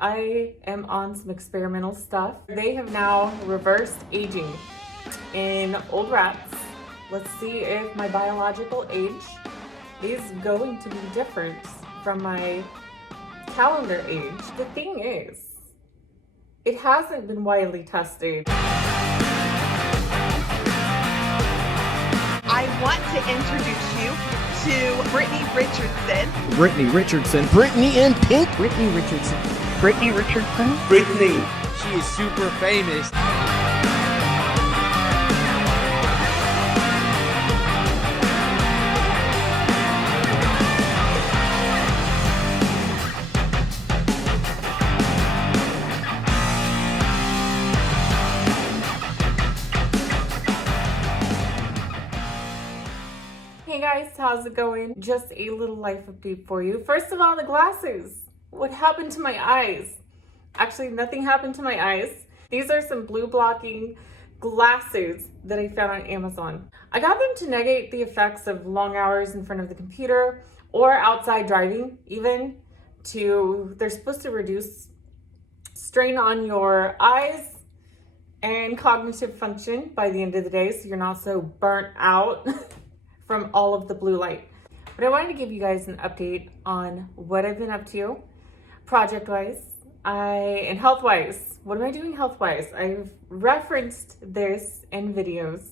I am on some experimental stuff. They have now reversed aging in old rats. Let's see if my biological age is going to be different from my calendar age. The thing is, it hasn't been widely tested. I want to introduce you to Brittany Richardson. Brittany Richardson. Brittany in pink. Brittany Richardson. Brittany Richardson. Brittany. She is super famous. Hey guys, how's it going? Just a little life update for you. First of all, the glasses. What happened to my eyes? Actually, nothing happened to my eyes. These are some blue blocking glasses that I found on Amazon. I got them to negate the effects of long hours in front of the computer or outside driving even. They're supposed to reduce strain on your eyes and cognitive function by the end of the day so you're not so burnt out from all of the blue light. But I wanted to give you guys an update on what I've been up to project-wise and health-wise. What am I doing health-wise? I've referenced this in videos,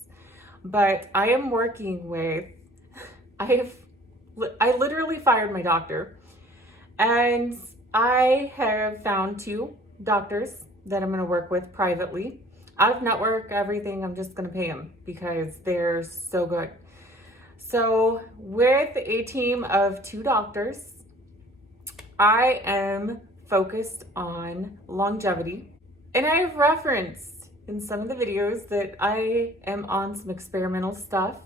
but I am working with, I literally fired my doctor, and I have found 2 doctors that I'm gonna work with privately. Out of network, everything, I'm just gonna pay them because they're so good. So with a team of 2 doctors, I am focused on longevity. And I've referenced in some of the videos that I am on some experimental stuff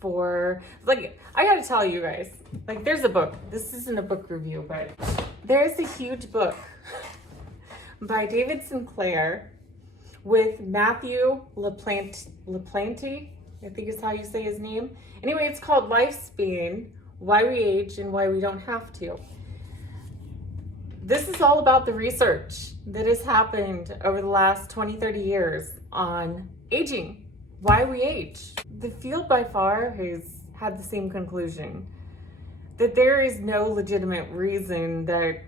for, like, I gotta tell you guys, like, there's a book. This isn't a book review, but there's a huge book by David Sinclair with Matthew LaPlante, I think is how you say his name. Anyway, it's called Lifespan, Why We Age and Why We Don't Have to. This is all about the research that has happened over the last 20, 30 years on aging, why we age. The field by far has had the same conclusion, that there is no legitimate reason that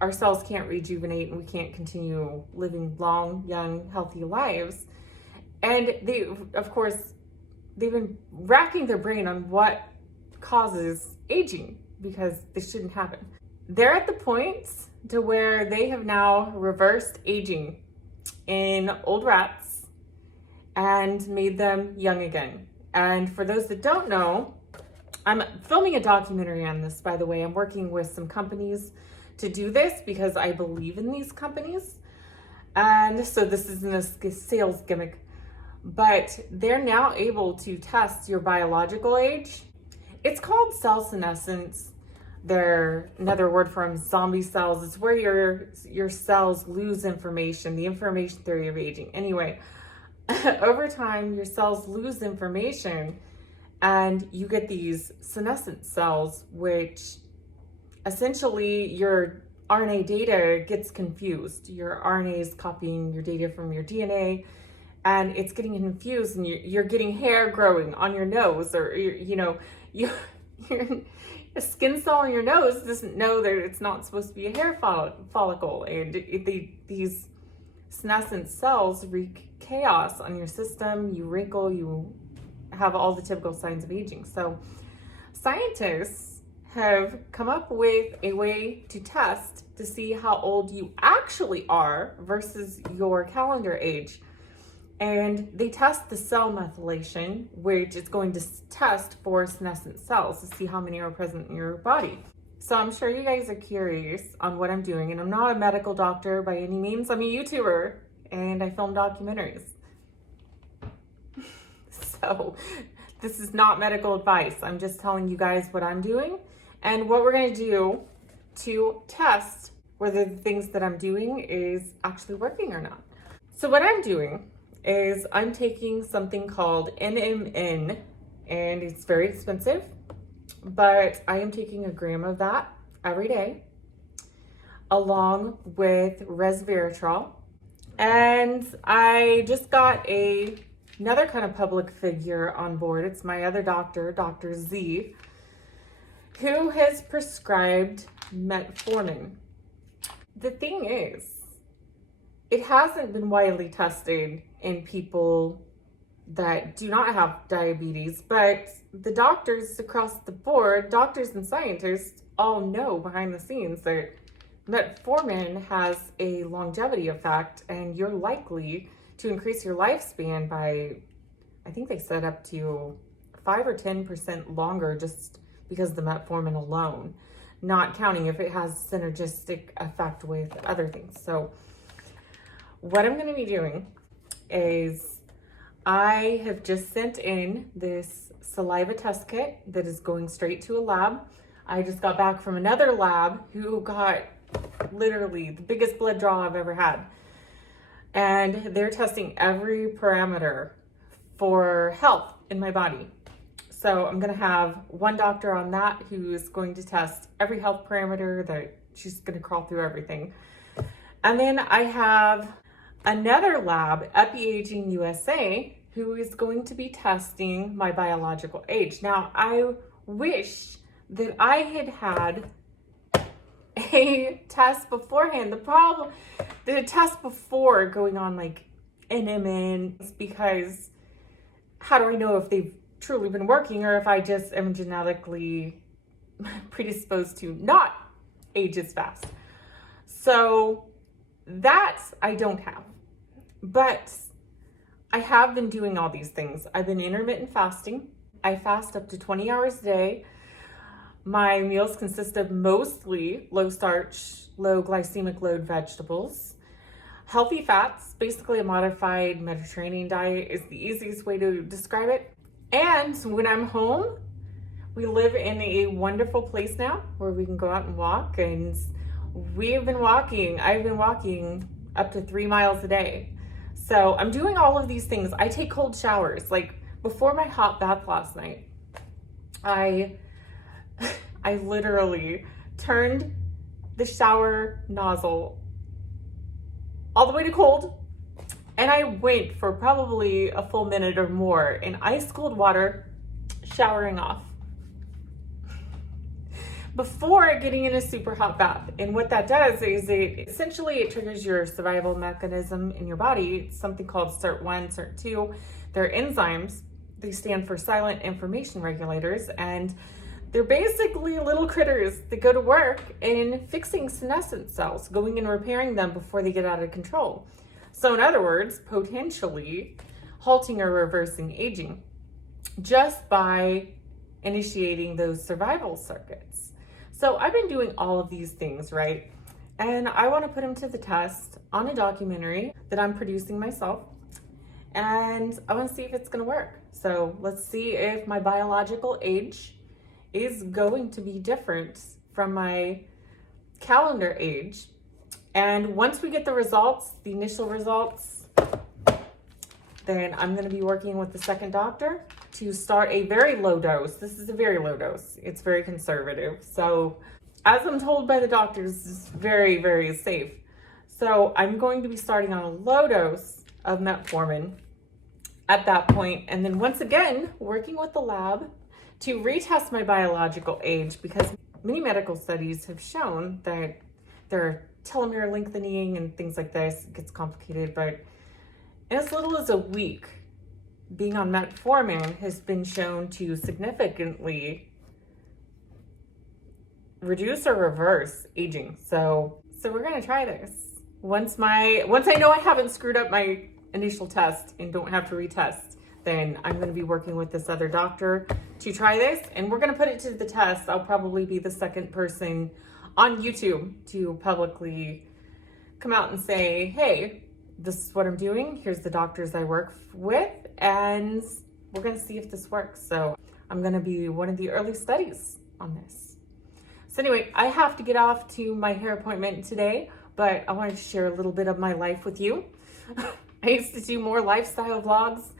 our cells can't rejuvenate and we can't continue living long, young, healthy lives. And they've been racking their brain on what causes aging because this shouldn't happen. They're at the point to where they have now reversed aging in old rats and made them young again. And for those that don't know, I'm filming a documentary on this, by the way. I'm working with some companies to do this because I believe in these companies. And so this isn't a sales gimmick. But they're now able to test your biological age. It's called cell senescence. They're another word from zombie cells. It's where your cells lose information, the information theory of aging. Anyway, over time, your cells lose information and you get these senescent cells, which essentially your RNA data gets confused. Your RNA is copying your data from your DNA, and it's getting confused, and you're getting hair growing on your nose, or your skin cell on your nose doesn't know that it's not supposed to be a hair follicle, and these senescent cells wreak chaos on your system. You wrinkle, you have all the typical signs of aging. So scientists have come up with a way to test to see how old you actually are versus your calendar age. And they test the cell methylation, which is going to test for senescent cells to see how many are present in your body. So I'm sure you guys are curious on what I'm doing, and I'm not a medical doctor by any means. I'm a YouTuber and I film documentaries. So this is not medical advice. I'm just telling you guys what I'm doing and what we're gonna do to test whether the things that I'm doing is actually working or not. So what I'm doing is I'm taking something called NMN, and it's very expensive, but I am taking 1 gram of that every day, along with resveratrol. And I just got another kind of public figure on board. It's my other doctor, Dr. Z, who has prescribed metformin. The thing is, it hasn't been widely tested in people that do not have diabetes, but the doctors across the board, doctors and scientists, all know behind the scenes that metformin has a longevity effect, and you're likely to increase your lifespan by, I think they said up to 5 or 10% longer just because of the metformin alone, not counting if it has synergistic effect with other things. So what I'm going to be doing is I have just sent in this saliva test kit that is going straight to a lab. I just got back from another lab who got literally the biggest blood draw I've ever had. And they're testing every parameter for health in my body. So I'm going to have one doctor on that who is going to test every health parameter, that she's going to crawl through everything. And then I have another lab, Epi-Aging USA, who is going to be testing my biological age. Now, I wish that I had had a test beforehand. The test before going on like NMN is because how do I know if they've truly been working or if I just am genetically predisposed to not age as fast? So that I don't have. But I have been doing all these things. I've been intermittent fasting. I fast up to 20 hours a day. My meals consist of mostly low starch, low glycemic load vegetables. Healthy fats, basically a modified Mediterranean diet is the easiest way to describe it. And when I'm home, we live in a wonderful place now where we can go out and walk. And I've been walking up to 3 miles a day. So I'm doing all of these things. I take cold showers. Like before my hot bath last night, I literally turned the shower nozzle all the way to cold, and I went for probably a full minute or more in ice cold water, showering off before getting in a super hot bath. And what that does is it triggers your survival mechanism in your body. It's something called SIRT1, SIRT2. They're enzymes. They stand for silent inflammation regulators, and they're basically little critters that go to work in fixing senescent cells, going and repairing them before they get out of control. So in other words, potentially halting or reversing aging just by initiating those survival circuits. So I've been doing all of these things, right? And I want to put them to the test on a documentary that I'm producing myself. And I want to see if it's going to work. So let's see if my biological age is going to be different from my calendar age. And once we get the results, the initial results, then I'm going to be working with the second doctor to start a very low dose. This is a very low dose. It's very conservative. So as I'm told by the doctors, it's very, very safe. So I'm going to be starting on a low dose of metformin at that point. And then once again, working with the lab to retest my biological age, because many medical studies have shown that there are telomere lengthening and things like this. It gets complicated, but in as little as a week, being on metformin has been shown to significantly reduce or reverse aging. So we're gonna try this. Once I know I haven't screwed up my initial test and don't have to retest, then I'm gonna be working with this other doctor to try this, and we're gonna put it to the test. I'll probably be the second person on YouTube to publicly come out and say, hey, this is what I'm doing. Here's the doctors I work with, and we're gonna see if this works. So I'm gonna be one of the early studies on this. So anyway, I have to get off to my hair appointment today, but I wanted to share a little bit of my life with you. I used to do more lifestyle vlogs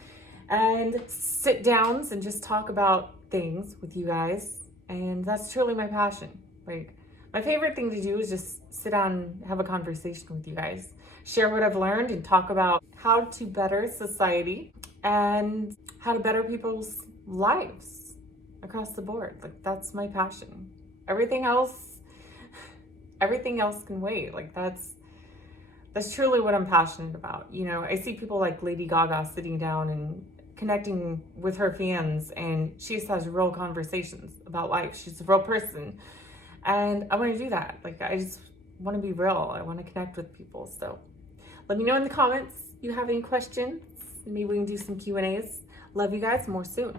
and sit downs and just talk about things with you guys. And that's truly my passion. Like, My favorite thing to do is just sit down and have a conversation with you guys, share what I've learned, and talk about how to better society and how to better people's lives across the board. Like, that's my passion. Everything else can wait. Like, that's truly what I'm passionate about. You know, I see people like Lady Gaga sitting down and connecting with her fans, and she just has real conversations about life. She's a real person, and I want to do that. Like, I just want to be real. I want to connect with people. So let me know in the comments if you have any questions. Maybe we can do some Q&As. Love you guys. More soon.